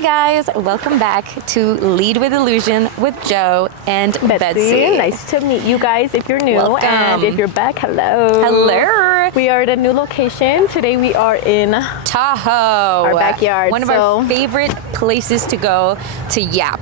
Hi guys, welcome back to Lead with Illusion with Joe and Betsy. Nice to meet you guys if you're new. Welcome. And if you're back, hello. Hello. We are at a new location. Today we are in Tahoe. our backyard. One of our favorite places to go to yap.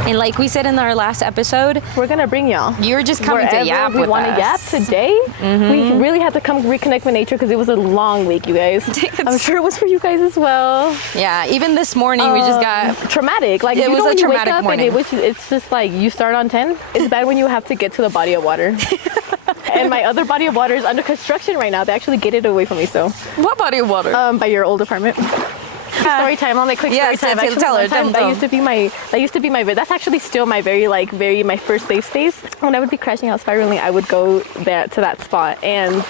And like we said in our last episode, we're gonna bring y'all. You're just coming Wherever to yap we with want to yap us. today. We really had to come reconnect with nature because it was a long week, you guys. I'm sure it was for you guys as well. Yeah, even this morning we just got traumatic. Like it was a traumatic morning. It's just like you start on 10. It's bad when you have to get to the body of water. And my other body of water is under construction right now. They actually get it away from me. So what body of water? By your old apartment. Story time. I'll make quick story time. Actually, tell her. That used to be my. That's actually still my my first safe space. When I would be crashing out spiraling, I would go there to that spot. And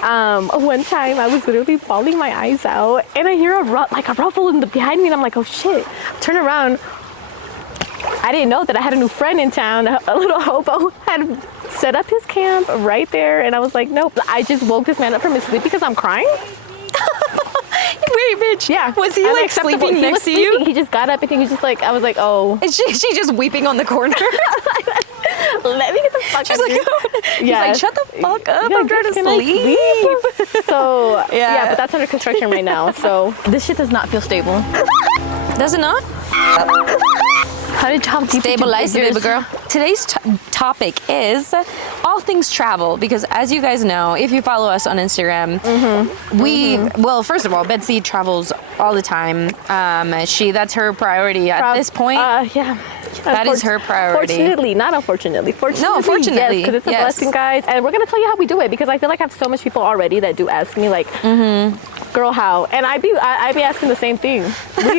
one time I was literally bawling my eyes out, and I hear a ruffle behind me, and I'm like, oh shit! Turn around. I didn't know that I had a new friend in town. A little hobo had set up his camp right there, and I was like, nope. I just woke this man up from his sleep because I'm crying. Wait, bitch. Yeah. Was he like sleeping next to you? He just got up and he was just like, I was like, oh. Is she just weeping on the corner? Let me get the fuck She's out like, of here. He's like, shut the fuck up. I'm trying to sleep. So, yeah, but that's under construction right now. So, this shit does not feel stable. Does it not? How deep Stabilize it, baby girl. Today's topic is all things travel, because as you guys know, if you follow us on Instagram, well, first of all, Betsy travels all the time. That's her priority at this point. Yeah. That is her priority. Fortunately, not unfortunately. Fortunately, yes, because it's a blessing, guys. And we're gonna tell you how we do it, because I feel like I have so much people already that do ask me, like, girl, how? And I be asking the same thing.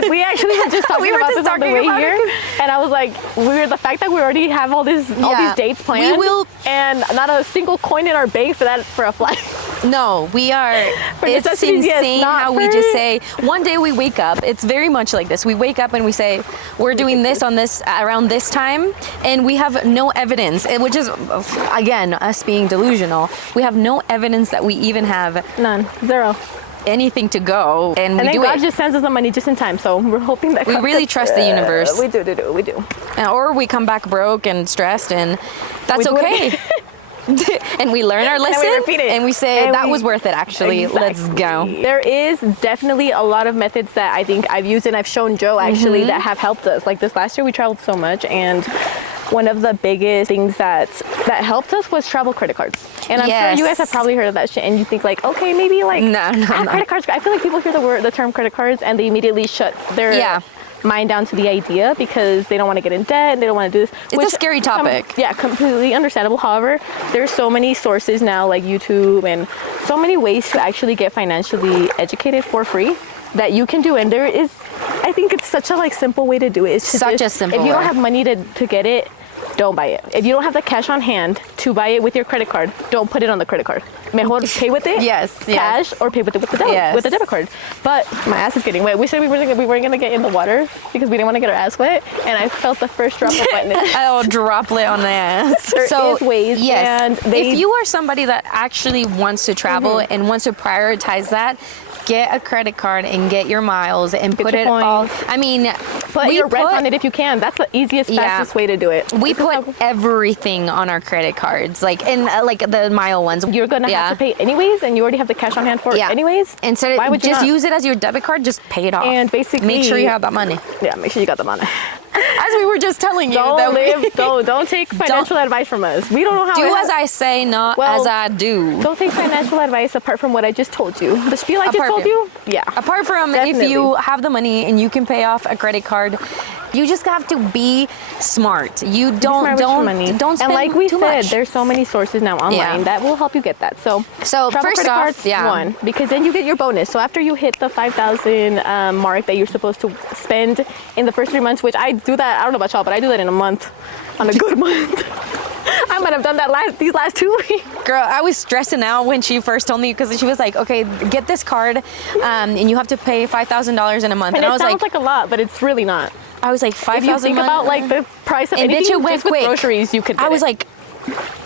We actually were just talking about this on the way here, and I was like, the fact that we already have all these dates planned, and not a single coin in our bank for a flight. No, we are. It's insane how we just say, one day we wake up. It's very much like this. We wake up and we say, we're doing this on this around this time, and we have no evidence, which is, again, us being delusional. We have no evidence that we even have. None. Zero. Anything to go, and we do God just sends us the money just in time, so we're hoping that we really trust the universe. We do. Or we come back broke and stressed, and that's okay. And we learn our lesson, and we say that was worth it, actually. Exactly. Let's go. There is definitely a lot of methods that I think I've used and I've shown Joe actually that have helped us. Like this last year we traveled so much, and one of the biggest things that helped us was travel credit cards. And I'm sure you guys have probably heard of that shit, and you think like, okay, maybe like credit cards. I feel like people hear the term credit cards and they immediately shut their mind down to the idea because they don't want to get in debt and they don't want to do this. It's a scary topic. Completely understandable. However, there's so many sources now, like YouTube, and so many ways to actually get financially educated for free that you can do. And there is, I think it's such a simple way to do it. It's such a simple way. If you don't have money to get it, don't buy it. If you don't have the cash on hand to buy it with your credit card, don't put it on the credit card. Mejor pay with it, cash, or pay with it with the debit card. But my ass is getting wet. We said we weren't gonna get in the water because we didn't want to get our ass wet, and I felt the first drop of wetness. Oh, droplet on the ass. There is ways. Yes. And if you are somebody that actually wants to travel and wants to prioritize that, get a credit card and get your miles and put it all. I mean, put your rent on it if you can. That's the easiest, fastest way to do it. We put everything on our credit cards, like the mile ones. You're gonna have to pay anyways, and you already have the cash on hand for it anyways. Instead, why would you just use it as your debit card? Just pay it off. And basically, make sure you have that money. Yeah, make sure you got the money. As we were just telling you, don't take financial advice from us. We don't know how. Do as I say, not as I do. Don't take financial advice apart from what I just told you. The spiel I just told you. Yeah. Apart from if you have the money and you can pay off a credit card, you just have to be smart. You don't spend and like we too said, much. There's so many sources now online that will help you get that. So first off, one, because then you get your bonus. So after you hit the 5,000 mark that you're supposed to spend in the first 3 months, which I do that. I don't know about y'all, but I do that in a month, on a good month. I might have done that these last 2 weeks. Girl, I was stressing out when she first told me, because she was like, okay, get this card, and you have to pay $5,000 in a month. And I was like, a lot, but it's really not. I was like, $5,000. If you think about the price of anything, it went just with quick. groceries, you could. I was like,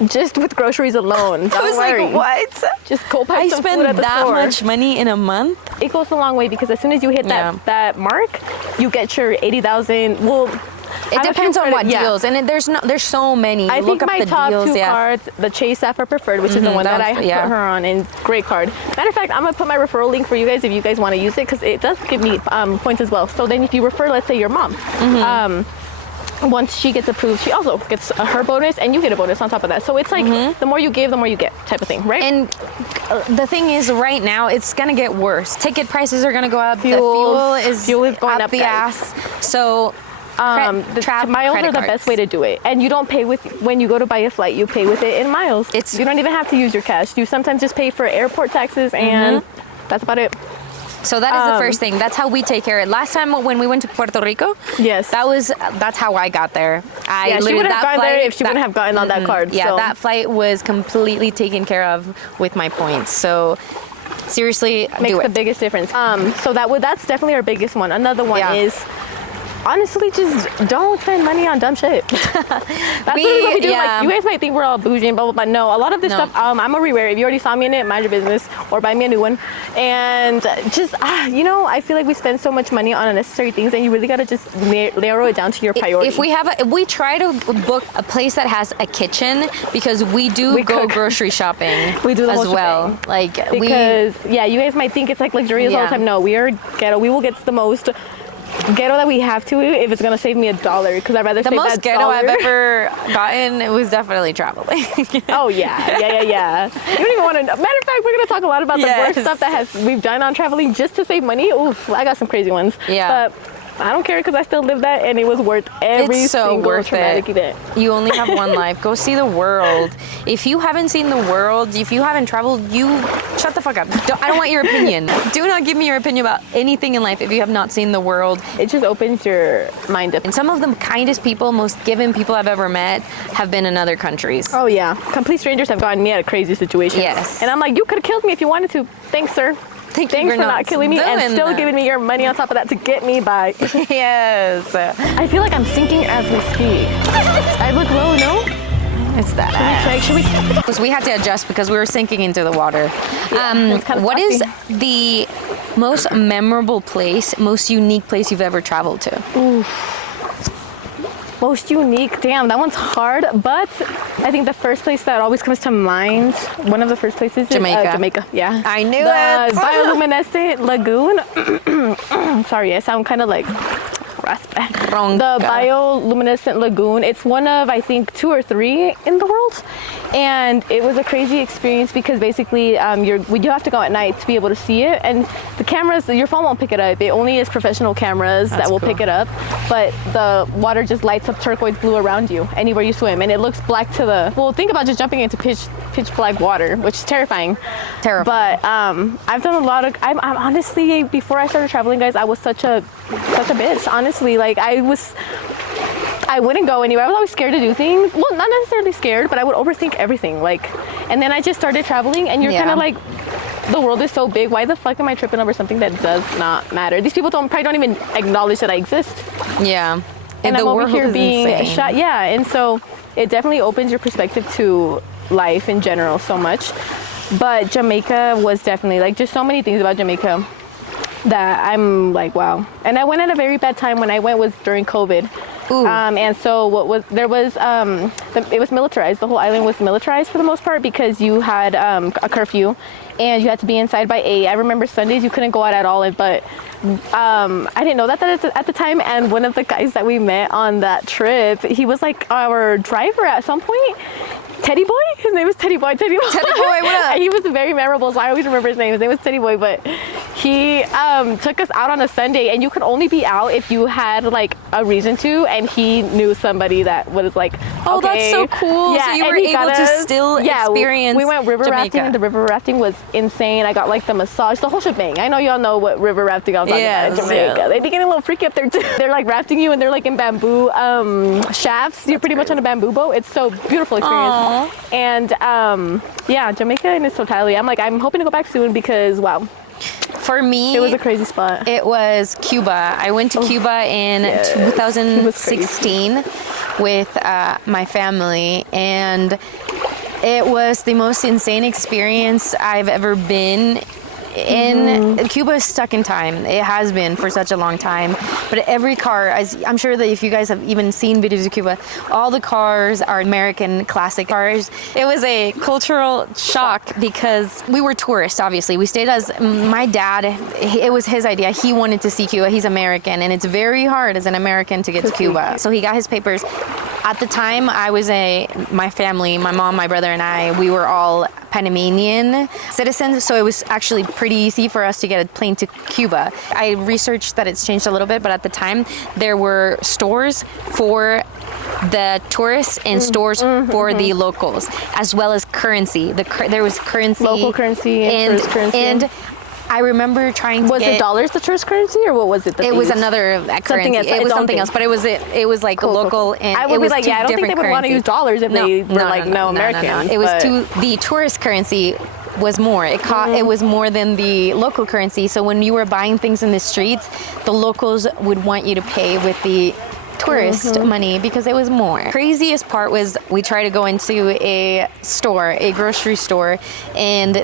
just with groceries alone. I was like, what? Just go buy some food at the that store. much money in a month? It goes a long way because as soon as you hit that mark, you get your 80,000. Well, it depends on what deals, and there's so many. I think my top deals, 2 cards, the Chase Sapphire Preferred, which is the one that I put her on, and great card. Matter of fact, I'm gonna put my referral link for you guys if you guys want to use it, because it does give me points as well. So then if you refer, let's say your mom, once she gets approved, she also gets her bonus, and you get a bonus on top of that. So it's like the more you give, the more you get, type of thing, right? And the thing is, right now it's gonna get worse. Ticket prices are gonna go up. Fuel is going up the ass. So. Miles are the best way to do it, and you don't pay with when you go to buy a flight. You pay with it in miles. You don't even have to use your cash. You sometimes just pay for airport taxes, and that's about it. So that is the first thing. That's how we take care of it. Last time when we went to Puerto Rico, that's how I got there. She would have gotten there if she wouldn't have gotten on that card. Yeah, that flight was completely taken care of with my points. So seriously, makes the biggest difference. So that's definitely our biggest one. Another one is, honestly, just don't spend money on dumb shit. That's literally what we do. Like, you guys might think we're all bougie and blah, blah, blah. No, a lot of this stuff, I'm a rewear. If you already saw me in it, mind your business or buy me a new one. And just, I feel like we spend so much money on unnecessary things, and you really got to just narrow it down to your priorities. If we try to book a place that has a kitchen, because we go grocery shopping we do the as well. Shopping. Like, because, you guys might think it's like luxurious all the time. No, we are ghetto. We will get the most ghetto that we have to if it's gonna save me $1, because I'd rather save that $1. The most ghetto I've ever gotten, it was definitely traveling. Oh yeah. You don't even want to know. Matter of fact, we're gonna talk a lot about the worst stuff that we've done on traveling just to save money. Oof, I got some crazy ones. But I don't care, because I still lived that, and it was worth every single traumatic event. You only have one life. Go see the world. If you haven't seen the world, if you haven't traveled, shut the fuck up. I don't want your opinion. Do not give me your opinion about anything in life if you have not seen the world. It just opens your mind up. And some of the kindest people, most giving people I've ever met have been in other countries. Oh yeah, complete strangers have gotten me out of crazy situations. Yes. And I'm like, you could have killed me if you wanted to. Thanks, sir. Thanks for not killing me and still giving me your money on top of that to get me by. Yes. I feel like I'm sinking as we speak. I look low, no? It's that. Should we? Because we had to adjust because we were sinking into the water. What is the most memorable place, most unique place you've ever traveled to? Oof. Most unique, damn, that one's hard, but I think the first place that always comes to mind, one of the first places is Jamaica. Yeah, I knew it. Bioluminescent Lagoon. Sorry, I sound kind of like raspy. The Bioluminescent Lagoon. It's one of, I think, 2 or 3 in the world, and it was a crazy experience because basically you have to go at night to be able to see it, and the cameras, your phone won't pick it up. It only is professional cameras that will pick it up, but the water just lights up turquoise blue around you anywhere you swim, and it looks black to the, well, think about just jumping into pitch black water, which is terrifying. But I've done a lot of, I'm honestly, before I started traveling, guys, I was such a bitch, honestly. Like, I wouldn't go anywhere. I was always scared to do things. Well, not necessarily scared, but I would overthink everything. Like, and then I just started traveling, and you're kind of like, the world is so big. Why the fuck am I tripping over something that does not matter? These people probably don't even acknowledge that I exist. Yeah. And I'm over here being shot. Yeah. And so it definitely opens your perspective to life in general so much. But Jamaica was definitely, like, just so many things about Jamaica that I'm like, wow. And I went at a very bad time. When I went was during COVID. And so it was militarized. The whole island was militarized for the most part because you had a curfew and you had to be inside by 8. I remember Sundays you couldn't go out at all, but I didn't know that at the time. And one of the guys that we met on that trip, he was like our driver at some point. Teddy Boy? His name was Teddy Boy. Teddy Boy, what up? He was very memorable, so I always remember his name. His name was Teddy Boy, but he took us out on a Sunday, and you could only be out if you had like a reason to, and he knew somebody that was like, oh, okay. That's so cool. Yeah, so you were able to still experience we went river Jamaica. rafting. The river rafting was insane. I got like the massage, the whole shebang. I know y'all know what river rafting I'm talking about in Jamaica. Yeah. They be getting a little freaky up there too. They're like rafting you, and they're like in bamboo shafts. You're pretty much on a bamboo boat. It's so beautiful experience. Aww. And yeah, Jamaica in its totality. I'm hoping to go back soon because wow. For me, it was a crazy spot. It was Cuba. I went to Cuba in 2016. with my family, and it was the most insane experience I've ever been in. Cuba is stuck in time. It has been for such a long time. But every car, as I'm sure that if you guys have even seen videos of Cuba, all the cars are American classic cars. It was a cultural shock because we were tourists, obviously. We stayed as my dad, it was his idea. He wanted to see Cuba. He's American, and it's very hard as an American to get to Cuba. So he got his papers. At the time, my family, my mom, my brother, and I, we were all Panamanian citizens, so it was actually pretty easy for us to get a plane to Cuba. I researched that it's changed a little bit, but at the time, there were stores for the tourists and stores for the locals, as well as currency. There was currency. Local currency and tourist currency. And I remember trying to Was it dollars the tourist currency, or what was it? It was another currency. It was something else, but it was like local, and I would it was be like, two yeah, I don't think they would want to use dollars if they were Americans. It was the tourist currency was more. It was more than the local currency. So when you were buying things in the streets, the locals would want you to pay with the tourist money because it was more. Craziest part was we tried to go into a grocery store, and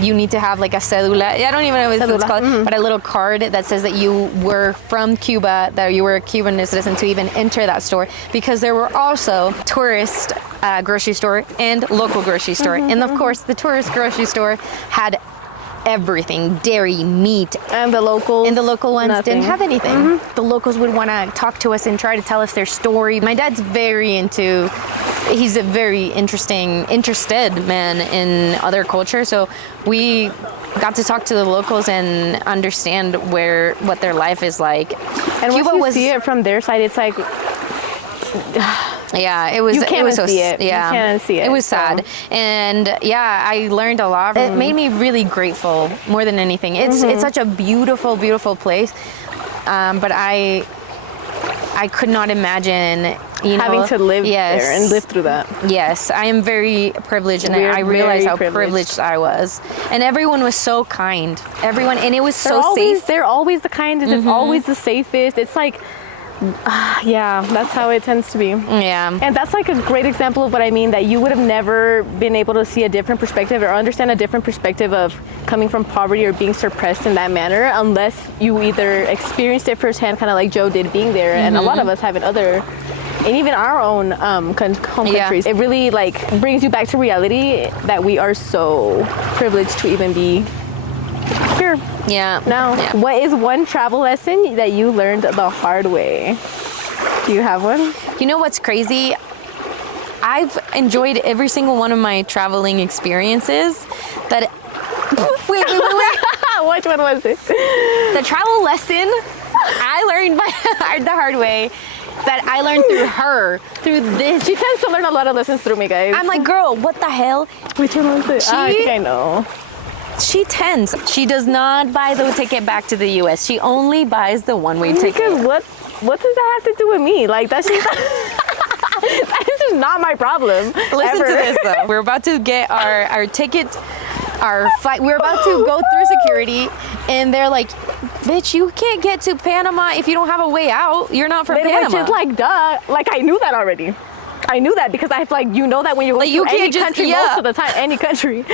you need to have like a cedula. I don't even know what it's called, but a little card that says that you were from Cuba, that you were a Cuban citizen to even enter that store, because there were also tourist grocery store and local grocery store. And of course, the tourist grocery store had everything, dairy, meat, and the locals ones didn't have anything. The locals would want to talk to us and try to tell us their story. My dad's he's a very interested man in other culture, so we got to talk to the locals and understand what their life is like. And Cuba, once you see it from their side, it's like, yeah, it was. You can't see it. Yeah, you can't see it. It was sad, and yeah, I learned a lot. It made me really grateful more than anything. It's such a beautiful, beautiful place, but I could not imagine having to live there and live through that. Yes, I am very privileged, and I realized how privileged I was. And everyone was so kind. Everyone, and it was safe. They're always the kindest. It's always the safest. It's like, yeah, that's how it tends to be. Yeah. And that's like a great example of what I mean, that you would have never been able to see a different perspective or understand a different perspective of coming from poverty or being suppressed in that manner unless you either experienced it firsthand, kind of like Joe did being there, and a lot of us have in and even our own home countries. It really like brings you back to reality that we are so privileged to even be here. Yeah. Now, what is one travel lesson that you learned the hard way? Do you have one? You know what's crazy? I've enjoyed every single one of my traveling experiences. Wait. Which one was it? The travel lesson I learned the hard way, that I learned through this. She tends to learn a lot of lessons through me, guys. I'm like, girl, what the hell? Which one was it? I think I know. She does not buy the ticket back to the U.S. She only buys the one-way ticket. Because what does that have to do with me? Like, that's just that is not my problem. Listen to this though. We're about to get our ticket, our flight. We're about to go through security, and they're like, "Bitch, you can't get to Panama if you don't have a way out. You're not from Panama." Which is like, duh. Like, I knew that already. I knew that because I like, you know that when you're going to any country, most of the time, any country.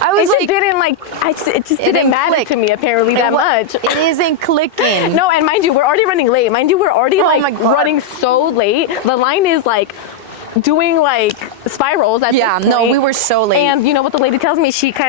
I was it just didn't matter to me apparently that much. It isn't clicking. No, and mind you, we're already running late. We're already running so late. The line is like doing like spirals at this point. No, we were so late. And you know what the lady tells me? She was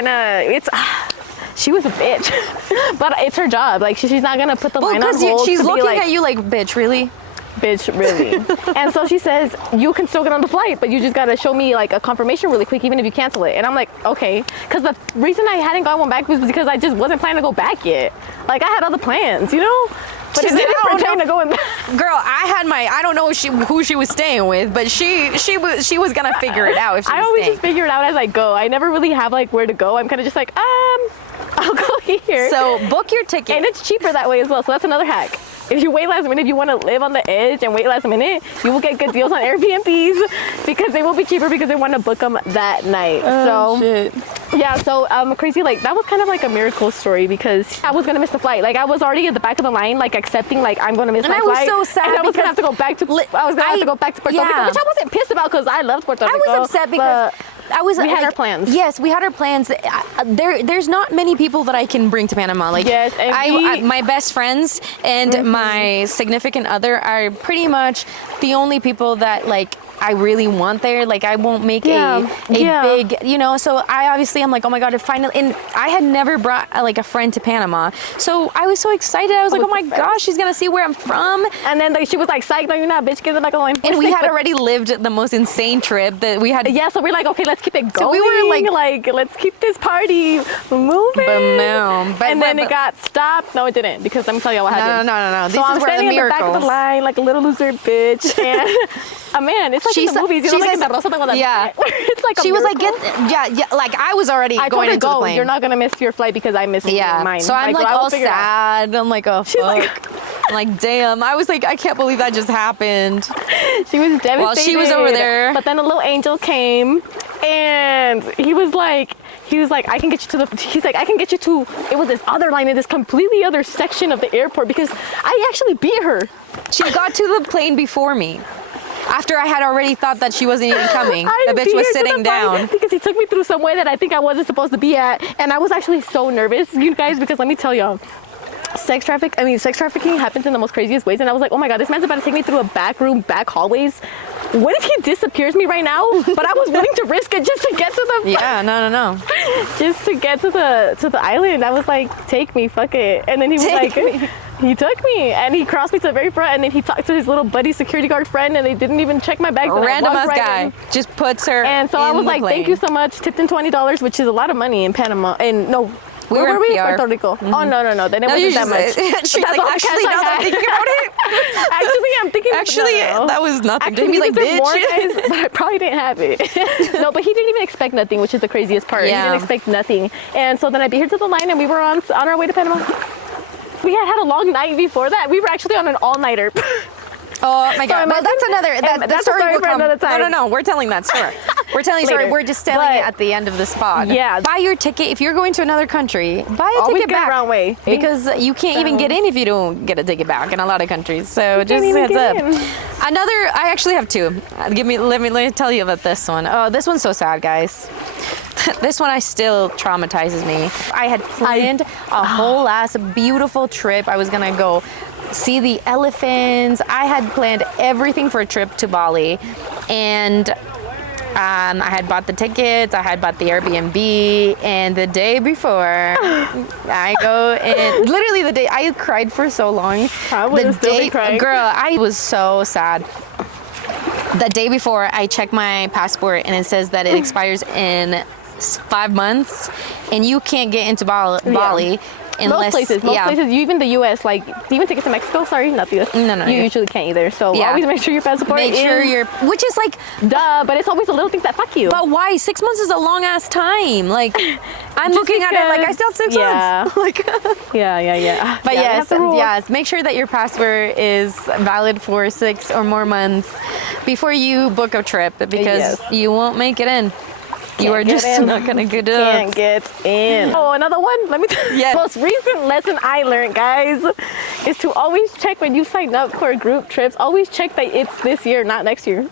a bitch, but it's her job. Like she's not gonna put the line on hold. She's looking at you like, bitch, really? Bitch, really? And so she says, you can still get on the flight, but you just gotta show me like a confirmation really quick, even if you cancel it. And I'm like, okay. Because the reason I hadn't gone back was because I just wasn't planning to go back yet. Like I had other plans, you know? But it didn't pertain to going back. Girl, I don't know who she was staying with, but she was gonna figure it out if she was I always staying. just figure it out as I go. I never really have like where to go. I'm kind of just like, I'll go here. So book your ticket. And it's cheaper that way as well, so that's another hack. if you wait last minute, if you want to live on the edge and wait last minute, you will get good deals on Airbnbs because they will be cheaper because they want to book them that night. Shit. Yeah, so crazy, like that was kind of like a miracle story because I was gonna miss the flight. Like I was already at the back of the line, like accepting like I'm gonna miss my flight. And I was so sad and I was gonna have to go back to Puerto Rico, which I wasn't pissed about because I loved Puerto Rico. I was upset because we had our plans. Yes, we had our plans. There's not many people that I can bring to Panama. Like, yes, and my best friends and my significant other are pretty much the only people that like I really want there. Like I won't make a big, you know, so I obviously I'm like, oh my God, finally, and I had never brought like a friend to Panama. So I was so excited. I was like, oh my gosh, she's gonna see where I'm from. And then she was like, psych, no, you're not, bitch, get the back of the line. And we had already lived the most insane trip that we had. Yeah, so we're like, okay, let's keep it going. So we were like let's keep this party moving. But no. And then it got stopped. No, it didn't, because let me tell you what happened. No. So I'm standing in the back of the line like a little loser bitch. And man, it's like in the movies, you know, like in the Rosa de Guadalupe. Yeah. It's like she was like, like I was already going into the plane. You're not gonna miss your flight because I missed mine. So I'm like all sad. I'm like, oh, she's fuck. I'm like, damn. I was like, I can't believe that just happened. She was devastated. While she was over there. But then a little angel came, and he was like, I can get you to, it was this other line in this completely other section of the airport because I actually beat her. She got to the plane before me. After I had already thought that she wasn't even coming. The bitch was sitting down. Because he took me through somewhere that I think I wasn't supposed to be at. And I was actually so nervous, you guys, because let me tell y'all, sex trafficking happens in the most craziest ways. And I was like, oh my God, this man's about to take me through a back room, back hallways. What if he disappears me right now? But I was willing to risk it just to get to the... Yeah, no. Just to get to the island. I was like, take me, fuck it. And then he was like... He took me and he crossed me to the very front, and then he talked to his little buddy security guard friend, and they didn't even check my bags. Random ass guy just puts her. And so I was like, thank you so much. Tipped him $20, which is a lot of money in Panama. And no, where were we? Puerto Rico. Mm-hmm. Oh no, then it wasn't that much. She's like, actually, now that I'm thinking about it. I'm thinking. Actually, that was nothing. Jamie's like, bitch. More guys, but I probably didn't have it. No, but he didn't even expect nothing, which is the craziest part. Yeah. He didn't expect nothing. And so then I beat her to the line, and we were on our way to Panama. We had a long night before that. We were actually on an all-nighter. Oh my God! Well, that's another. That story will come. Another time. No. We're telling that story. We're telling a story. We're just telling it at the end of this pod. Yeah. Buy your ticket if you're going to another country. Buy a ticket back. Wrong way. Because you can't even get in if you don't get a ticket back in a lot of countries. So just heads up. I actually have two. Let me tell you about this one. Oh, this one's so sad, guys. This one still traumatizes me. I had planned a whole ass beautiful trip. I was gonna go see the elephants. I had planned everything for a trip to Bali, and I had bought the tickets, I had bought the Airbnb, and the day before I go and literally the day I cried for so long. I would still be crying. Girl, I was so sad. The day before I check my passport and it says that it expires in 5 months and you can't get into Bali unless... Most places, even the U.S., like even tickets to Mexico, sorry, not the U.S. No, you usually can't either. So always make sure your passport which is like... Duh, but it's always the little things that fuck you. But why? 6 months is a long ass time. Like, I'm looking at it like I still have 6 months. Like, yeah. But yes, make sure that your passport is valid for 6 or more months before you book a trip, because you won't make it in. You are just not gonna get in. Can't get in. Oh, another one? Let me tell you. The most recent lesson I learned, guys, is to always check when you sign up for group trips. Always check that it's this year, not next year.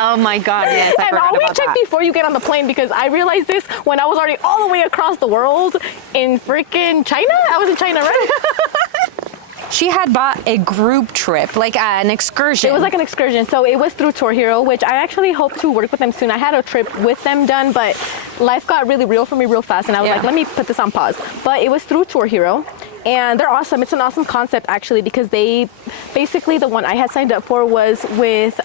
Oh my God, yes, I forgot always about check that. before you get on the plane, because I realized this when I was already all the way across the world in freaking China. I was in China, right? She had bought a group trip, like an excursion. It was like an excursion. So it was through Tour Hero, which I actually hope to work with them soon. I had a trip with them done, but life got really real for me real fast. And I was like, let me put this on pause. But it was through Tour Hero. And they're awesome. It's an awesome concept, actually, because they basically, the one I had signed up for was with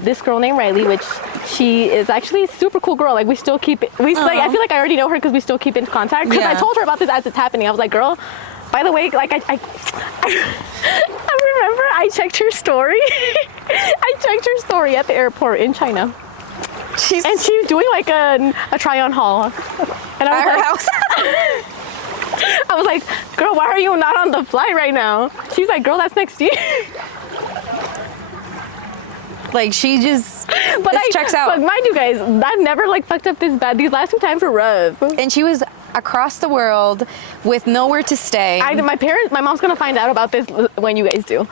this girl named Riley, which she is actually a super cool girl. Like, we still keep it. Like, I feel like I already know her because we still keep in contact. Because I told her about this as it's happening. I was like, girl, by the way, like I remember I checked her story. I checked her story at the airport in China. And she was doing like a try-on haul. And I was at her house. I was like, girl, why are you not on the flight right now? She's like, girl, that's next year. Like, she just checks out. But mind you guys, I've never like fucked up this bad. These last 2 times were rough. And she was across the world with nowhere to stay. My mom's gonna find out about this when you guys do.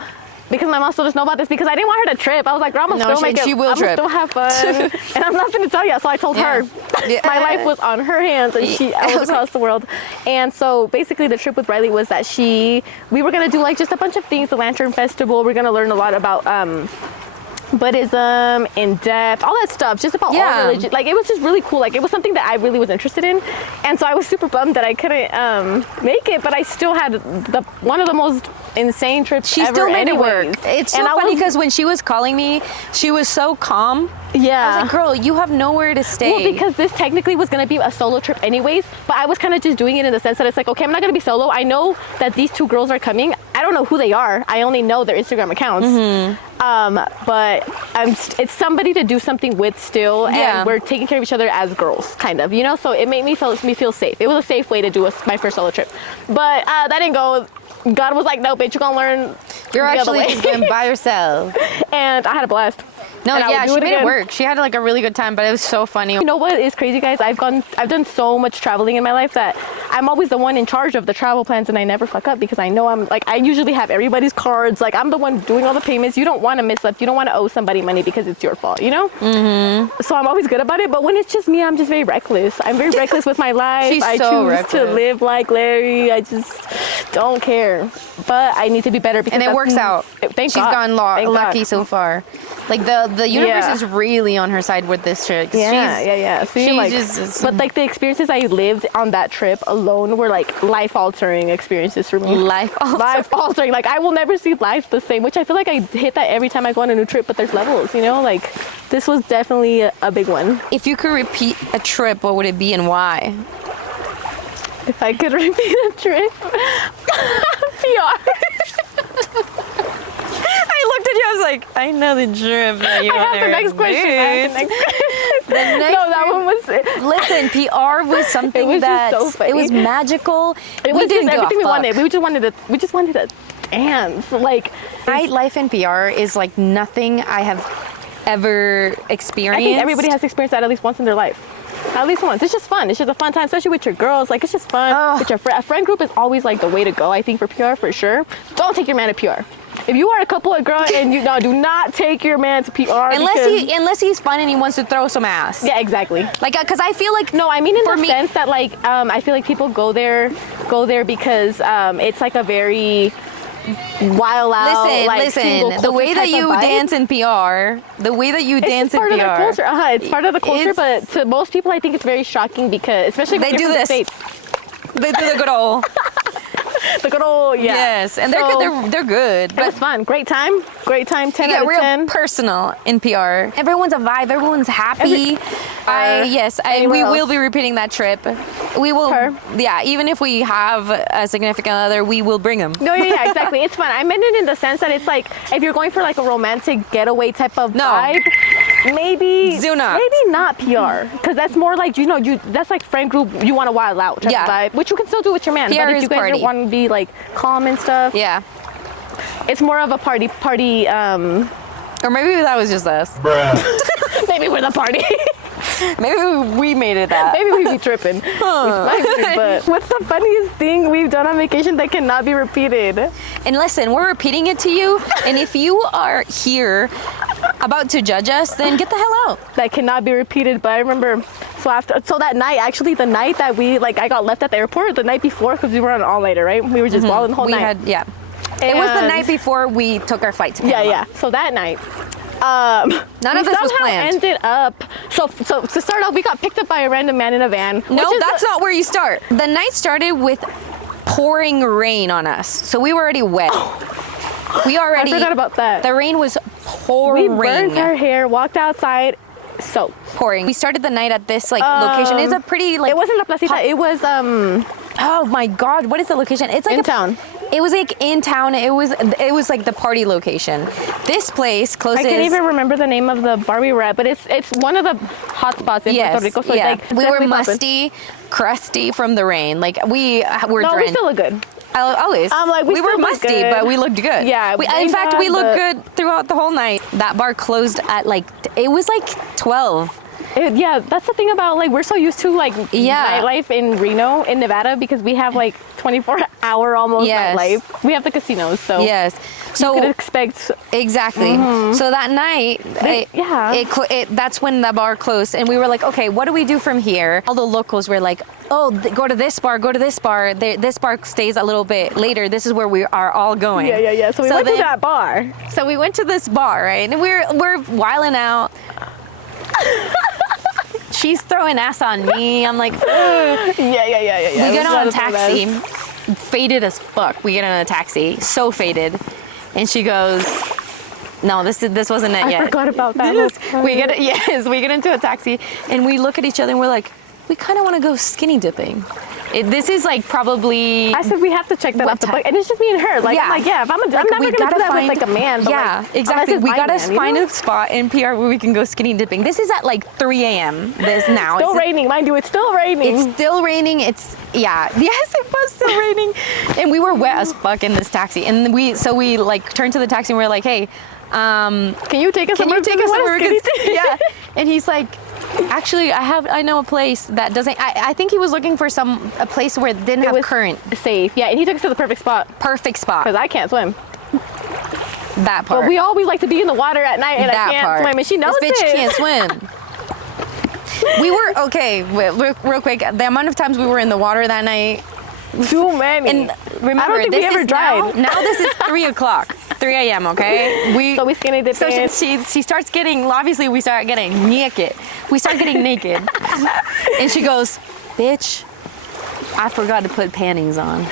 Because my mom still doesn't know about this because I didn't want her to trip. I was like, girl, I'm gonna still make it. She will trip. I'm gonna still have fun. And I'm not gonna tell you. So I told her. Yeah. My life was on her hands and I was across the world. And so basically the trip with Riley was that we were gonna do like just a bunch of things, the Lantern Festival. We're gonna learn a lot about Buddhism in depth, all that stuff, just about all religion. Like, it was just really cool. Like, it was something that I really was interested in, and so I was super bummed that I couldn't make it, but I still had one of the most insane trips she ever. Still made anyways. it work. It's so funny because when she was calling me, she was so calm. Yeah. I was like, girl, you have nowhere to stay. Well, because this technically was going to be a solo trip anyways, but I was kind of just doing it in the sense that it's like, okay, I'm not going to be solo. I know that these 2 girls are coming. I don't know who they are. I only know their Instagram accounts. But it's somebody to do something with still, and we're taking care of each other as girls, kind of, you know? So it made me feel safe. It was a safe way to do my first solo trip. But that didn't go. God was like, no, bitch, you're going to learn. You're actually just going by yourself. And I had a blast. No, yeah, she made it work. She had like a really good time, but it was so funny. You know what is crazy, guys? I've done so much traveling in my life that I'm always the one in charge of the travel plans, and I never fuck up because I know I usually have everybody's cards. Like, I'm the one doing all the payments. You don't want to miss up. You don't want to owe somebody money because it's your fault, you know? So I'm always good about it, but when it's just me, I'm just very reckless. I'm very reckless with my life. I choose to live like Larry. I just don't care. But I need to be better because it works out. Thank She's God. gotten lucky so far. Like, the universe is really on her side with this chick. Yeah. So but like the experiences I lived on that trip alone were like life-altering experiences for me. Life-altering. Like, I will never see life the same, which I feel like I hit that every time I go on a new trip, but there's levels, you know? Like, this was definitely a big one. If you could repeat a trip, what would it be and why? If I could repeat a trip, PR. I looked at you, I was like, I know the trip that you want to the next question. No, that one was it. Listen, PR was something it was magical. It was just everything we wanted. We just wanted to dance. Like, life in PR is like nothing I have ever experienced. I think everybody has experienced that at least once in their life. At least once. It's just fun. It's just a fun time, especially with your girls. Like, it's just fun. With your a friend group is always like the way to go, I think, for PR, for sure. Don't take your man to PR. If you are a couple of girls and do not take your man to PR unless he's fun and he wants to throw some ass. Yeah, exactly. Like, because I feel like I mean in the sense that like I feel like people go there because it's like a very wild out. Listen. The way that you dance in PR, it's part of the culture. It's part of the culture, but to most people, I think it's very shocking because, especially when they do this. States. They do the good old. The good old, yeah. Yes, and they're good. It was fun. Great time. 10 out of real 10. Personal in PR. Everyone's a vibe. Everyone's happy. We will be repeating that trip. We will. Even if we have a significant other, we will bring them. No, yeah, exactly. It's fun. I meant it in the sense that it's like if you're going for like a romantic getaway type of vibe. Maybe not PR, because that's more like that's like friend group. You want to wild out type of vibe, which you can still do with your man. PR but if you guys party. want to be like calm and stuff, it's more of a party. Or maybe that was just us. Maybe we're the party. Maybe we made it that. Maybe we be tripping. But what's the funniest thing we've done on vacation that cannot be repeated? And listen, we're repeating it to you. And if you are here about to judge us, then get the hell out. That cannot be repeated. But I remember, so that night, actually, the night that I got left at the airport, the night before, because we were on an all-nighter, right? We were just balling the whole night. It was the night before we took our flight to Panama. Yeah. So that night. None of this was planned. Ended up so to start off, we got picked up by a random man in a van. No, that's not where you start. The night started with pouring rain on us, so we were already wet. I forgot about that. The rain was pouring. We burned our hair, walked outside, pouring. We started the night at this location. It's a pretty It wasn't La Placita. It was Oh my God, what is the location? It's like In town. It was like in town. It was like the party location. This place closes. I can't even remember the name of the bar we were at, but it's one of the hot spots in Puerto Rico. So yeah. it's like We were definitely musty, crusty from the rain. Like we were No, we drenched. still look good. Always. Like, we we were still look musty, good. but we looked good. Yeah, In fact, we looked the- good throughout the whole night. That bar closed at like, it was like 12. Yeah, that's the thing about like we're so used to like Yeah. nightlife in Reno, in Nevada, because we have like 24-hour almost Yes. nightlife. We have the casinos, so Yes. you So could expect. exactly. So that night, that's when the bar closed, and we were like, okay, what do we do from here? All the locals were like, oh, go to this bar, go to this bar. This bar stays a little bit later. This is where we are all going. Yeah. So we went to that bar. So we went to this bar, right? And we're wilding out. She's throwing ass on me. I'm like, ugh. Yeah. We get on a taxi, faded as fuck. We get on a taxi, so faded, and she goes, "No, this wasn't it yet." I forgot about that. We get into a taxi, and we look at each other, and we're like, we kind of want to go skinny dipping. This is like probably. I said we have to check that What off the time? book, and it's just me and her. Like, Yeah. I'm like, yeah, if I'm never gonna do that with like a man. But Yeah, like, exactly. unless it's We my gotta man, you find know? a spot in PR where we can go skinny dipping. This is at like 3 a.m. This now. Still raining, mind you. It's still raining. It's still raining. Yes, it was still raining, and we were wet as fuck in this taxi. And we like turned to the taxi and we were like, hey, can you take us can somewhere? you take us somewhere? Skinny 'Cause- dip? Yeah, and he's like, actually, I know a place that doesn't. I think he was looking for a place where it didn't have was current. safe. Yeah, and he took us to the perfect spot Perfect spot. because I can't swim. That part. But we always like to be in the water at night, and that I can't part. swim, and she knows this bitch it. can't swim. We were okay. Real quick, the amount of times we were in the water that night. Too many. And remember, I don't think this we ever is dried. Now this is 3 o'clock, 3 a.m. Okay, So we skinny dipping. So she starts getting. Obviously, we start getting naked. We start getting naked, and she goes, "Bitch, I forgot to put panties on."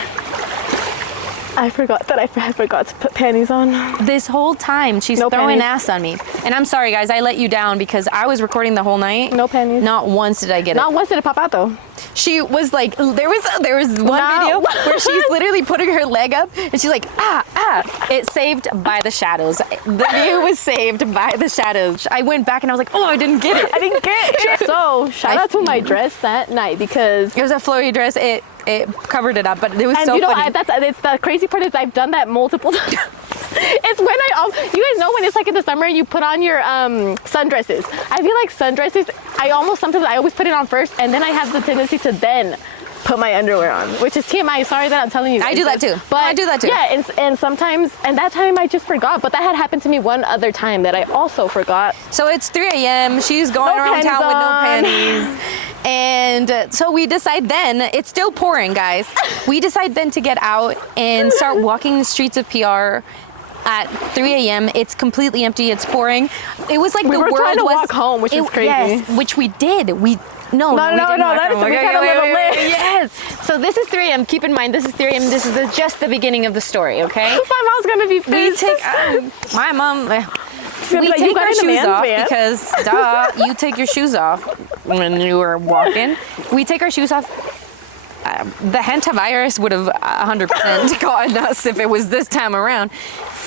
I forgot that I forgot to put panties on. This whole time she's No throwing panties. ass on me, and I'm sorry guys, I let you down because I was recording the whole night. No panties. Not once did I get it. Not once did it pop out though. She was like, there was one No. video where she's literally putting her leg up and she's like, ah. It's saved by the shadows. The view was saved by the shadows. I went back and I was like, oh, I didn't get it. I didn't get it. So shout out to my dress that night because. It was a flowy dress. It covered it up, but it was And so you know, funny. it's the crazy part is I've done that multiple times. It's when you guys know when it's like in the summer and you put on your sundresses. I feel like sundresses, I always put it on first and then I have the tendency to then put my underwear on, which is TMI. Sorry that I'm telling you guys. I do that too. But I do that too. Yeah, and sometimes, and that time I just forgot, but that had happened to me one other time that I also forgot. So it's 3 a.m. She's going No around panties town with no on. panties. And so we decide then, it's still pouring, guys. We decide then to get out and start walking the streets of PR at 3 a.m. It's completely empty. It's pouring. It was like We the were world trying to was walk home, which is crazy. Yes, which we did. No, we didn't no, walk that is- home. we got a little list. Yes. So this is 3 a.m. Keep in mind, this is 3 a.m. This is just the beginning of the story, okay? My mom's gonna be We pissed. take my mom. She's gonna We be like, take "You got our in the shoes man's off van?" because, duh, you take your shoes off when you were walking. We take our shoes off. The hantavirus would have 100% gotten us if it was this time around.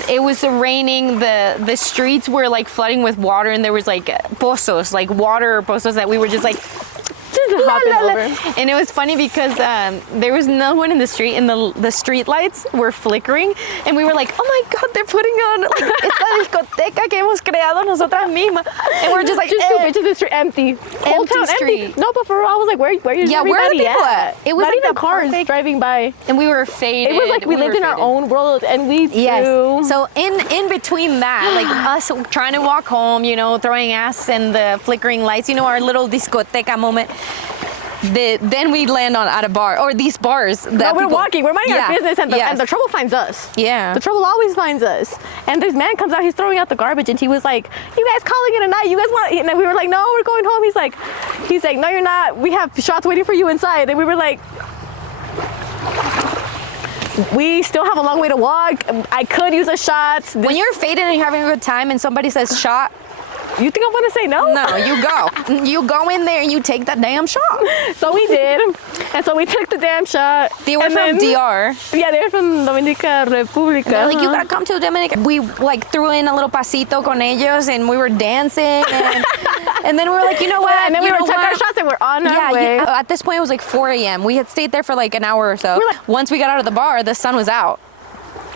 It was raining. The streets were like flooding with water, and there was like pozos, like water pozos that we were just like. hopping over. And it was funny because there was no one in the street, and the street lights were flickering, and we were like, oh my god, they're putting on like esta discoteca que hemos creado nosotras mismas, and we're just like, Just two bitches in the street empty. Whole town street. empty. No, but for real, I was like, where is Yeah, where are the everybody people at? It was Not like even the cars perfect- driving by. and we were faded. It was like we lived were in our faded. own world, and we Yes. too. So in between that, like us trying to walk home, you know, throwing ass and the flickering lights, you know, our little discoteca moment. Then we land at a bar, or these bars that No, we're people- walking. We're minding our Yeah. business, and Yes. the trouble finds us. Yeah. The trouble always finds us. And this man comes out, he's throwing out the garbage, and he was like, "You guys calling it a night? You guys want?" And we were like, "No, we're going home." He's like, "No, you're not. We have shots waiting for you inside." And we were like, "We still have a long way to walk. I could use a shot." When you're faded and you're having a good time, and somebody says shot, You think I'm gonna say no? No, you go. You go in there and you take that damn shot. So we did. And so we took the damn shot. They were from DR. Yeah, they were from Dominica Republica. They're like, you gotta come to Dominican. We like threw in a little pasito con ellos and we were dancing. And then we were like, you know what? And then we took our shots and we're on our way. At this point, it was like 4 a.m. We had stayed there for like an hour or so. Once we got out of the bar, the sun was out.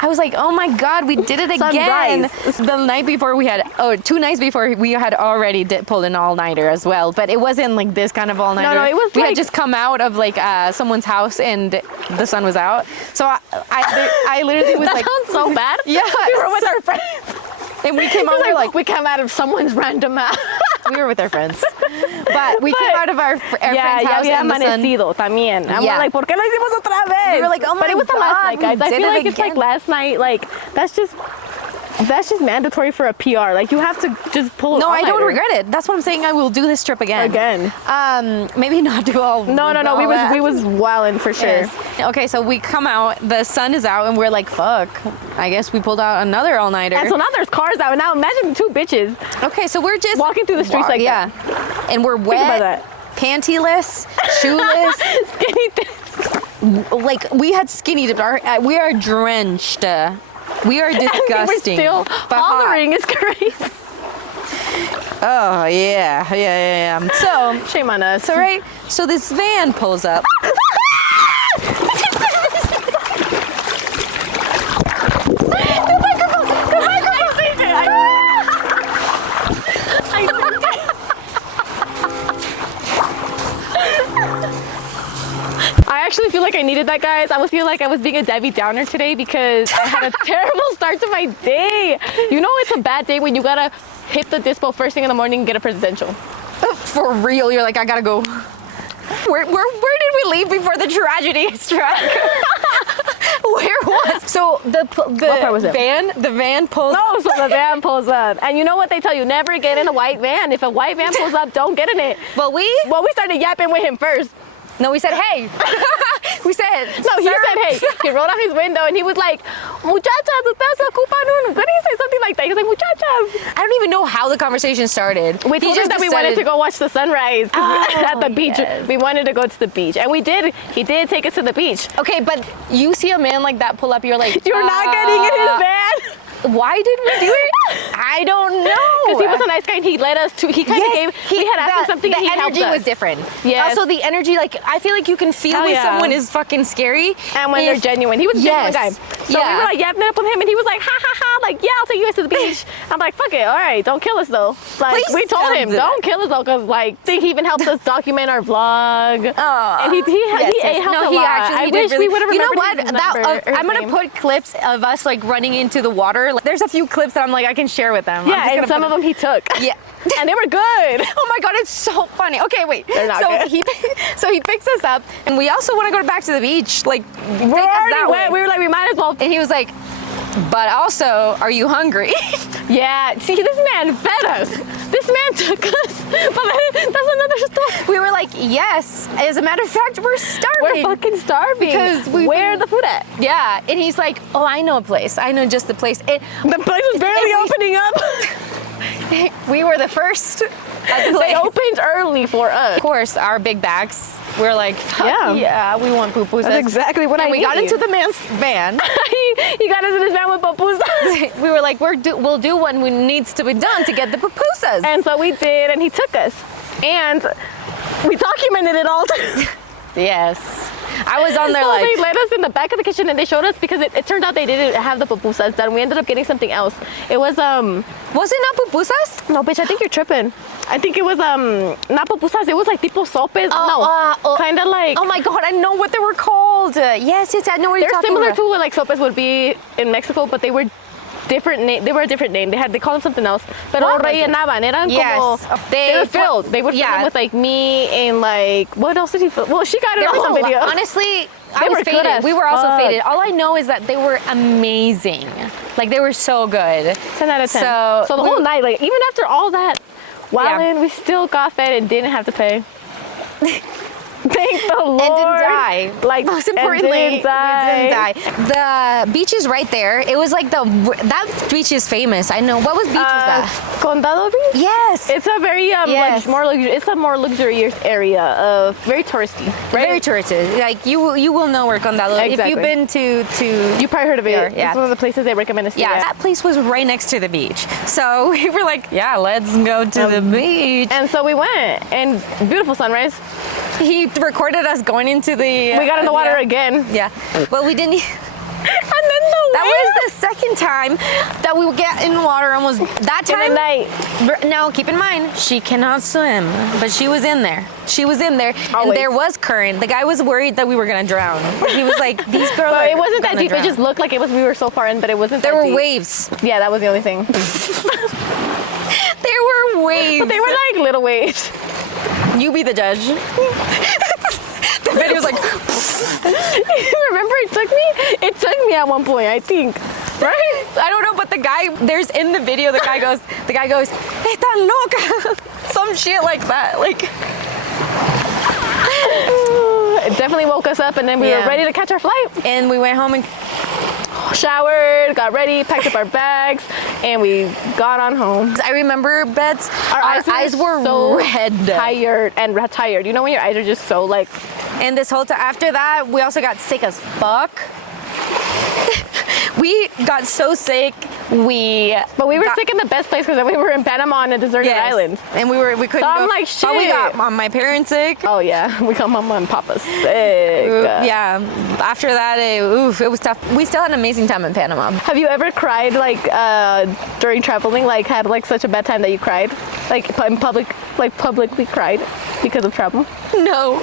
I was like, oh my God, we did it again. Sunrise. The night before 2 nights before we had already pulled an all-nighter as well. But it wasn't like this kind of all-nighter. No, it was we had just come out of like someone's house and the sun was out. So I literally was like. That sounds so bad. Yeah. We were with our friends. And we came out we came out of someone's random house. We were with our friends. But we came out of our friend's house and the sun. También. And we're like, ¿por qué lo hicimos otra vez? We were like, oh my God. But it was the last night, guys. I feel like it's like again. last night, like, that's just mandatory for a PR. Like, you have to just pull it. No, I don't regret it. That's what I'm saying. I will do this trip again. Maybe not do all. No. We was wildin' for sure. Yes. Okay, so we come out. The sun is out, and we're like, "Fuck!" I guess we pulled out another all-nighter. And so now there's cars out. And now imagine 2 bitches. Okay, so we're just walking through the streets like that. And we're wet, pantyless, shoeless, skinny. Like we had skinny dipped. We are drenched. We are disgusting. And we were still hollering. It's crazy. Oh yeah. So shame on us. So this van pulls up. I actually feel like I needed that, guys. I feel like I was being a Debbie Downer today because I had a terrible start to my day. You know it's a bad day when you gotta hit the dispo first thing in the morning and get a presidential. For real, you're like, I gotta go. Where did we leave before the tragedy struck? Where was? So the van pulls. No, so the van pulls up, and you know what they tell you? Never get in a white van. If a white van pulls up, don't get in it. Well, we started yapping with him first. No, we said, hey. We said, no, he said, hey. He rolled out his window and he was like, muchachas, ustedes se ocupan un. What did he say? Something like that. He was like, muchachas. I don't even know how the conversation started. We told him that we wanted to go watch the sunrise at the beach. Yes. We wanted to go to the beach. And we did. He did take us to the beach. Okay, but you see a man like that pull up, you're like, you're not getting in his van. Why did we do it? I don't know. Because he was a nice guy and he led us to, he kind of gave, we had asked him something and he helped us. The energy was different. Yeah. Also the energy, like, I feel like you can feel when someone is fucking scary. And when they're genuine. He was a genuine guy. So we were like yapping up with him and he was like, ha ha ha, like, yeah, I'll take you guys to the beach. I'm like, fuck it, all right, don't kill us though. Like, please we told him, don't kill us though, because like, I think he even helped us document our vlog. And he helped a lot. I wish we would have remembered his number. I'm going to put clips of us like running into the water. There's a few clips that I'm like, I can share with them. Yeah, and some of them he took. Yeah. And they were good. Oh my God, it's so funny. Okay, wait. They're not good. So he picks us up and we also want to go back to the beach. Like, we're already wet. We were like, we might as well. And he was like, but also, are you hungry? Yeah, see, this man fed us. This man took us. But that's another story. We were like, yes. As a matter of fact, we're starving. We're fucking starving. Because where the food at? Yeah, and he's like, oh, I know a place. I know just the place. The place was barely opening up. We were the first. They opened early for us. Of course, our big bags. We're like, yeah, we want pupusas. That's exactly what I need. And we got into the man's van. He got us in his van with pupusas. We were like, we'll do what needs to be done to get the pupusas. And so we did, and he took us. And we documented it all. Yes. I was on there so like... they led us in the back of the kitchen and they showed us because it turned out they didn't have the pupusas done. We ended up getting something else. It was, Was it not pupusas? No, bitch, I think you're tripping. I think it was, not pupusas. It was like tipo sopes. Kind of like... Oh my God, I know what they were called. Yes, I know what you're talking about. They're similar to what like sopes would be in Mexico, but they were different name. They were a different name. They called them something else. Pero rellenaban. Eran como they were filled. They would fill them with like meat and like what else did he fill? Well, she got it on the video. Honestly, I was faded. We were also faded. All I know is that they were amazing. Like they were so good. 10 out of 10. So the whole night, like even after all that, we still got fed and didn't have to pay. Thank the Lord. And didn't die. Like, most importantly, and didn't die. we didn't die. The beach is right there. It was like that beach is famous. I know. What beach was that? Condado Beach? Yes. It's a very Yes. it's a more luxurious area of very touristy, right? Very touristy. Like you will know where Condado. Exactly. If you've been to You probably heard of it. Yeah. It's one of the places they recommend us to. yeah, at. that place was right next to the beach. So we were like, yeah, let's go to the beach. And so we went, and beautiful sunrise. He recorded us going into the. We got in the water again. Yeah, but we didn't. And then That was the second time that we would get in the water. Almost that in time. the night. Now, keep in mind, she cannot swim, but she was in there. She was in there, and Always. there was current. The guy was worried that we were gonna drown. He was like, "These girls." But are it wasn't that gonna deep. drown. It just looked like it was. We were so far in, but it wasn't. There that were deep. waves. Yeah, that was the only thing. There were waves. But they were like little waves. You be the judge. The video's like. Remember, it took me at one point, I think. Right? I don't know, but the guy, there's in the video, the guy goes, "Está loca," some shit like that. Like, It definitely woke us up, and then we were Yeah. ready to catch our flight. and we went home and Showered, got ready, packed up our bags, and we got on home. I remember, Bets, our eyes were so red. tired and tired. You know when your eyes are just so like. And this whole time after that, we also got sick as fuck. We got so sick. But we were sick in the best place because then we were in Panama on a deserted island. and we couldn't. So I'm go. like, But we shit. got my parents sick. Oh yeah, we got Mama and Papa sick. Yeah. After that, it was tough. We still had an amazing time in Panama. Have you ever cried like during traveling? Like had like such a bad time that you cried, like in public, like publicly cried because of travel? No.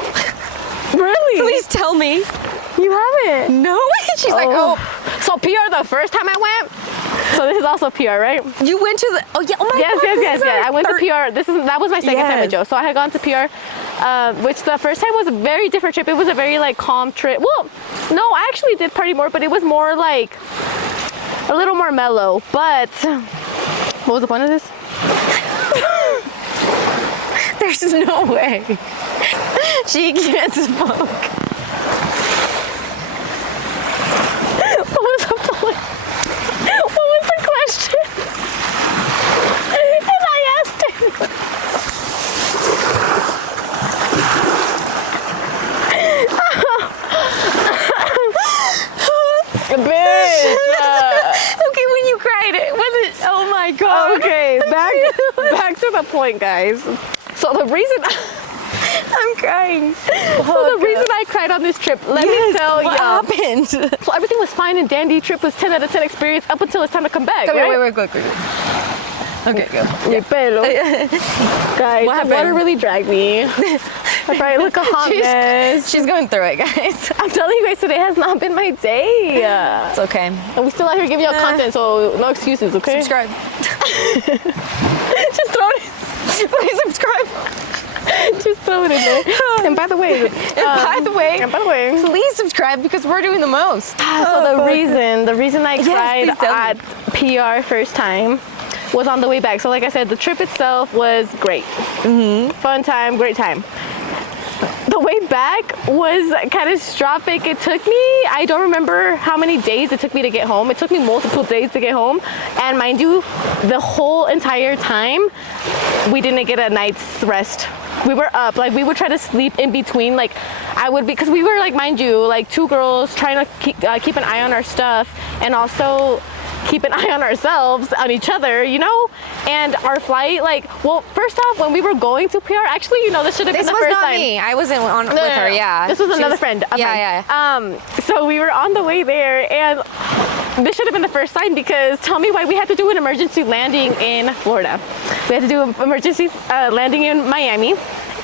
Really? Please tell me. You haven't? No. She's like, oh. So PR the first time I went. So this is also PR, right? You went to the. Oh yeah. Oh my Yes, God. yes. I went to PR. That was my second time with Yes. Joe. So I had gone to PR, which the first time was a very different trip. It was a very like calm trip. Well, no, I actually did party more, but it was more like a little more mellow. But what was the point of this? There's no way. She can't smoke. What was the point? What was the question? And I asked him. Bitch. Okay, when you cried, oh my God. Okay, back to the point, guys. So the reason I'm crying. So the reason I cried on this trip, let me tell you. What happened? So everything was fine and dandy. Trip was 10 out of 10 experience up until it's time to come back. Okay, right? wait, quick. Okay, go. Mi pelo. Guys, What the water happened? really dragged me. I probably look a hot mess. She's going through it, guys. I'm telling you guys, today has not been my day. It's okay. And we still out here giving y'all content, so no excuses, okay? Subscribe. Just throw it in. Please subscribe. Just throw it in there. And by the way, please subscribe because we're doing the most. So the reason I cried please tell me. at PR first time was on the way back. So like I said, the trip itself was great. Fun time, great time. The way back was catastrophic. It took me, I don't remember how many days it took me to get home. It took me multiple days to get home. And mind you, the whole entire time, we didn't get a night's rest. We were up, like we would try to sleep in between, like I would, because we were like, mind you, like two girls trying to keep an eye on our stuff and also keep an eye on ourselves, on each other, you know? And our flight, like, well, first off, when we were going to PR, actually, you know, this should have been the first time. This was not me. I wasn't on with her, yeah. This was another friend. Yeah. So we were on the way there, and this should have been the first time because tell me why we had to do an emergency landing in Florida. We had to do an emergency landing in Miami.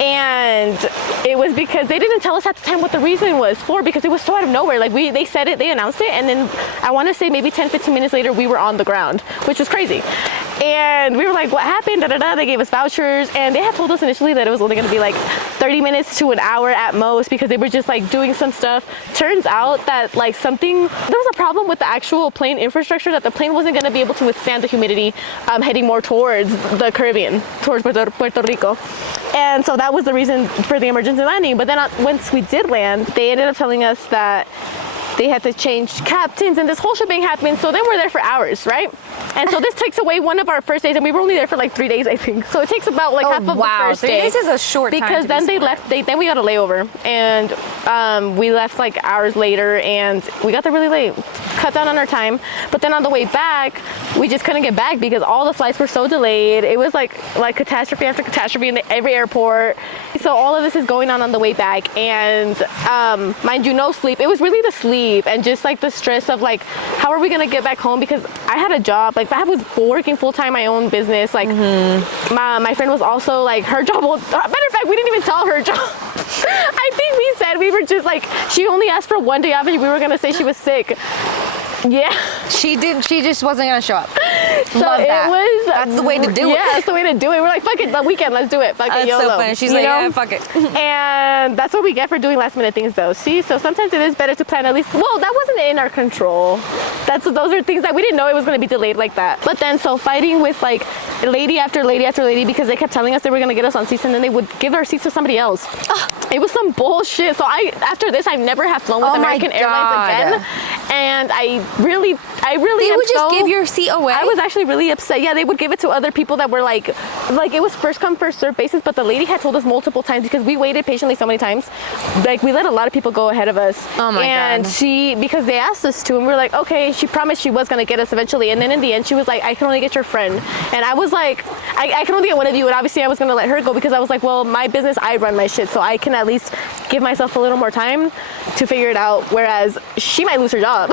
And it was because they didn't tell us at the time what the reason was for, because it was so out of nowhere. Like they said it, they announced it, and then I want to say maybe 10-15 minutes later we were on the ground, which was crazy. And we were like, what happened? They gave us vouchers, and they had told us initially that it was only going to be like 30 minutes to an hour at most because they were just like doing some stuff. Turns out that like there was a problem with the actual plane infrastructure, that the plane wasn't going to be able to withstand the humidity heading more towards the Caribbean, towards Puerto Rico. And so that was the reason for the emergency landing. But then once we did land, they ended up telling us that they had to change captains and this whole shebang happened. So then we're there for hours, right? And so this takes away one of our first days, and we were only there for like 3 days, I think. So it takes about like half of the first day. 3 days is a short time. Because then they left, then we got a layover, and we left like hours later, and we got there really late. Cut down on our time. But then on the way back, we just couldn't get back because all the flights were so delayed. It was like catastrophe after catastrophe in every airport. So all of this is going on the way back, and mind you, no sleep. It was really the sleep and just like the stress of like, how are we gonna get back home? Because I had a job, like I was working full time, my own business. Like my friend was also like, her job. Matter of fact, we didn't even tell her job. I think we said we were just like, she only asked for 1 day off, and we were gonna say she was sick. Yeah. She just wasn't gonna show up. So Love that. That's the way to do it. Yeah, that's the way to do it. We're like, fuck it, the weekend, let's do it. Fuck it, YOLO. So funny. She's like, yeah, fuck it. And that's what we get for doing last minute things though. See, so sometimes it is better to plan at least. Well, that wasn't in our control. Those are things that we didn't know it was gonna be delayed like that. But then so fighting with like lady after lady after lady, because they kept telling us they were gonna get us on seats, and then they would give our seats to somebody else. It was some bullshit. So after this, I never have flown with American Airlines again. And I really they would just give your seat away. I was actually really upset. Yeah, they would give it to other people that were like it was first come first serve basis. But the lady had told us multiple times, because we waited patiently so many times. Like we let a lot of people go ahead of us. Oh my God. And because they asked us to, and we were like, okay. She promised she was gonna get us eventually, and then in the end she was like, I can only get your friend. And I was like, I can only get one of you. And obviously I was gonna let her go, because I was like, well, my business, I run my shit, so I can at least give myself a little more time to figure it out. Whereas she might lose her job.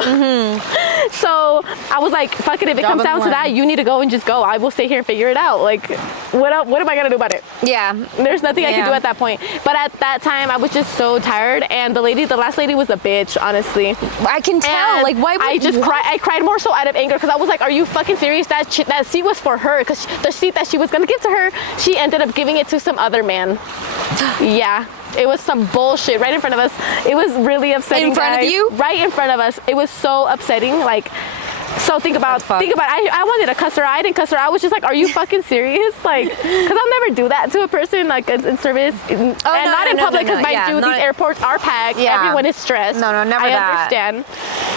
So I was like, fuck it, if it comes down to that, you need to go and just go. I will stay here and figure it out. Like, what am I gonna do about it? Yeah. There's nothing I can do at that point. But at that time, I was just so tired, and the last lady was a bitch, honestly. I can tell. And like, why would I just cry? I cried more so out of anger, because I was like, are you fucking serious? That seat was for her, because the seat that she was gonna give to her, she ended up giving it to some other man. Yeah. It was some bullshit right in front of us. It was really upsetting. In front of you? Right in front of us. It was so upsetting. Like, so think about I wanted to cuss her. I didn't cuss her. I was just like, are you fucking serious? Like, because I'll never do that to a person like in service, and not in public, because mind you, these airports are packed. Yeah. Everyone is stressed. No, never I that. understand.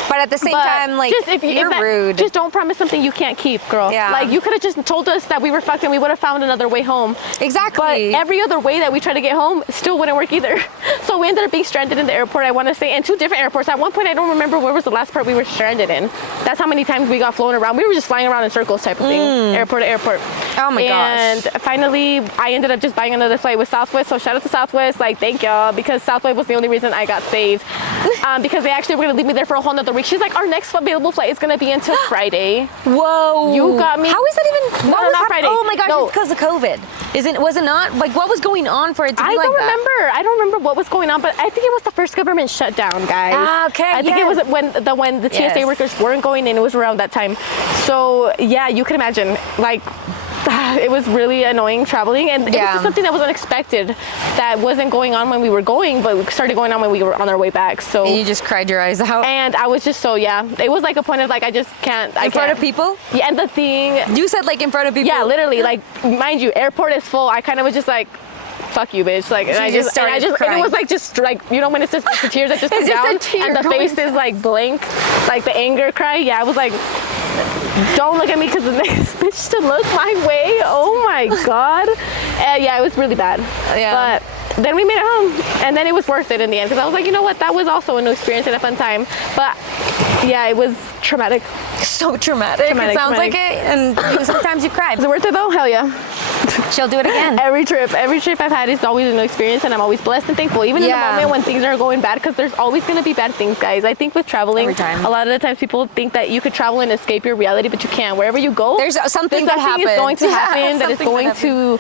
But at the same time, like, just you're rude. Just don't promise something you can't keep, girl. Yeah. Like, you could have just told us that we were fucked, and we would have found another way home. Exactly. But every other way that we tried to get home still wouldn't work either. So we ended up being stranded in the airport, I want to say, and 2 different airports. At one point, I don't remember where was the last part we were stranded in. That's how many times we got flown around. We were just flying around in circles type of thing, airport to airport. Oh my gosh. And finally, I ended up just buying another flight with Southwest. So shout out to Southwest, like, thank y'all, because Southwest was the only reason I got saved. Because they actually were gonna leave me there for a whole nother week. She's like, our next available flight is gonna be until Friday. Whoa. You got me. How is that even? No, not Friday. Oh my gosh, no. it's because of COVID. Was it not? Like, what was going on for it to be like that? I don't remember what was going on, but I think it was the first government shutdown, guys. Okay. I think it was when the TSA workers weren't going in. It was around that time. So yeah, you can imagine, like, it was really annoying traveling, and it was just something that was unexpected, that wasn't going on when we were going, but started going on when we were on our way back. So and you just cried your eyes out. And I was just so it was like a point of like, I just can't. In front of people? Yeah, and the thing. You said like in front of people. Yeah, literally. Like, mind you, airport is full. I kind of was just like, fuck you, bitch. Like, and I just crying. And it was like, just like, you know, when it's just the tears that just come down, and the face is like blank, like the anger cry. Yeah, I was like, don't look at me, because the next bitch to look my way. Oh my God. Yeah, it was really bad. Yeah. But then we made it home, and then it was worth it in the end, because I was like, you know what, that was also a new experience and a fun time. But yeah, it was traumatic. So traumatic. It sounds like it, and sometimes you cry. Is it worth it though? Hell yeah. She'll do it again. Every trip I've had is always a new experience, and I'm always blessed and thankful, even in the moment when things are going bad, because there's always going to be bad things, guys. I think with traveling, a lot of the times people think that you could travel and escape your reality, but you can't. Wherever you go, there's something that happens. Is going to happen that is going to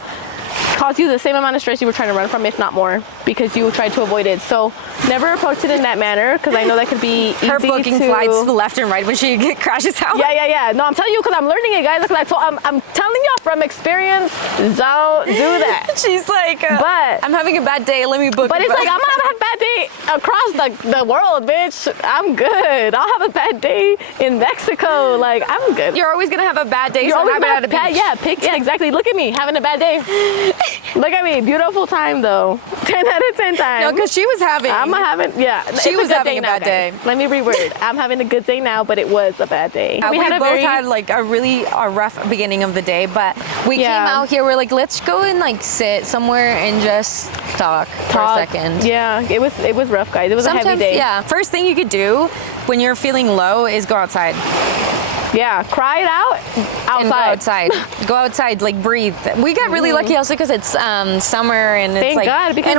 cause you the same amount of stress you were trying to run from, if not more, because you tried to avoid it. So never approach it in that manner, because I know that could be easy. Her booking flights left and right when she crashes out. Yeah. No, I'm telling you, because I'm learning it, guys. I'm telling y'all from experience, don't do that. She's like, But I'm having a bad day. Let me book. But it. it's like, I'm gonna have a bad day across the world, bitch. I'm good. I'll have a bad day in Mexico. Like, I'm good. You're always gonna have a bad day. You're So always have it gonna at a have beach. yeah, exactly. Look at me having a bad day. Look at me, beautiful time though. 10 out of 10 times. No, because she was having. She was having a bad day. Let me reword. I'm having a good day now, but it was a bad day. We both had like a rough beginning of the day, but we came out here. We're like, let's go and like sit somewhere and just talk for a second. Yeah, it was rough, guys. It was a heavy day. Yeah. First thing you could do when you're feeling low is go outside. Yeah, cry it out And go outside. Go outside, like breathe. We got really lucky also because it's summer and it's Thank like. God, because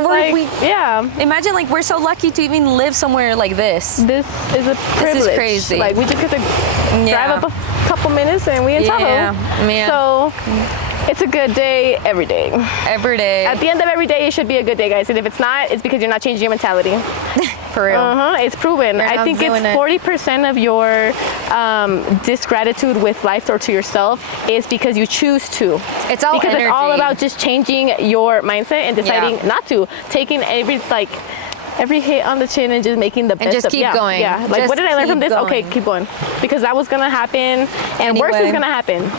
Imagine like we're so lucky to even live somewhere like this. This is a privilege. This is crazy. Like we just get to drive up a couple minutes and we in Tahoe. Man. So it's a good day every day. Every day. At the end of every day, it should be a good day, guys. And if it's not, it's because you're not changing your mentality. For real. It's proven. I think it's 40% of your disgratitude with life or to yourself is because you choose to. It's all because energy. It's all about just changing your mindset and deciding not to. Taking every hit on the chin and just making the best and just keep going. Yeah. Like, just what did I learn from this? Going. Okay, keep going. Because that was gonna happen, and worse is gonna happen.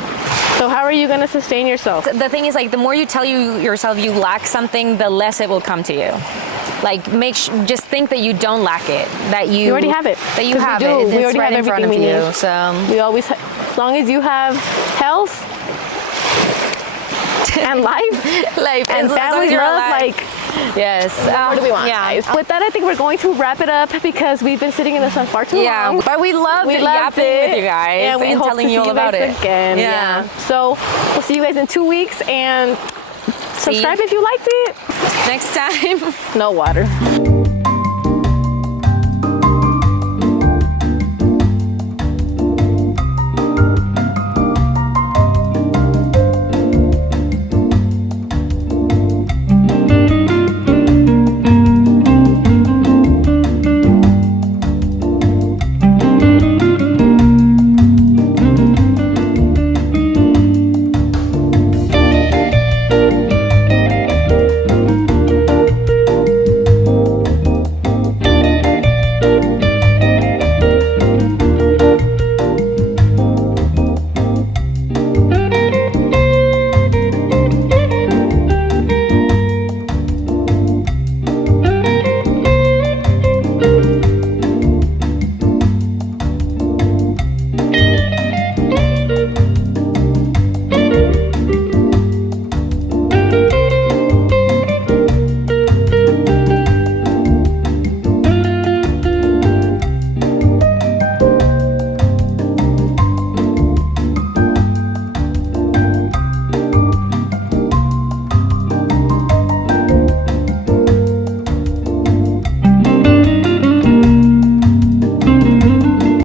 So how are you gonna sustain yourself? The thing is, like, the more you tell yourself you lack something, the less it will come to you. Like, just think that you don't lack it. That you already have it. That you have it. We It's already right have in front of everything we you. need. So we always, as long as you have health and life and family love, like. Yes. What do we want? Yeah. With that, I think we're going to wrap it up because we've been sitting in the sun far too long. Yeah, but we loved yapping with you guys and we hope telling to you all see about guys it. Again. Yeah. So we'll see you guys in 2 weeks and subscribe if you liked it. Next time. No water.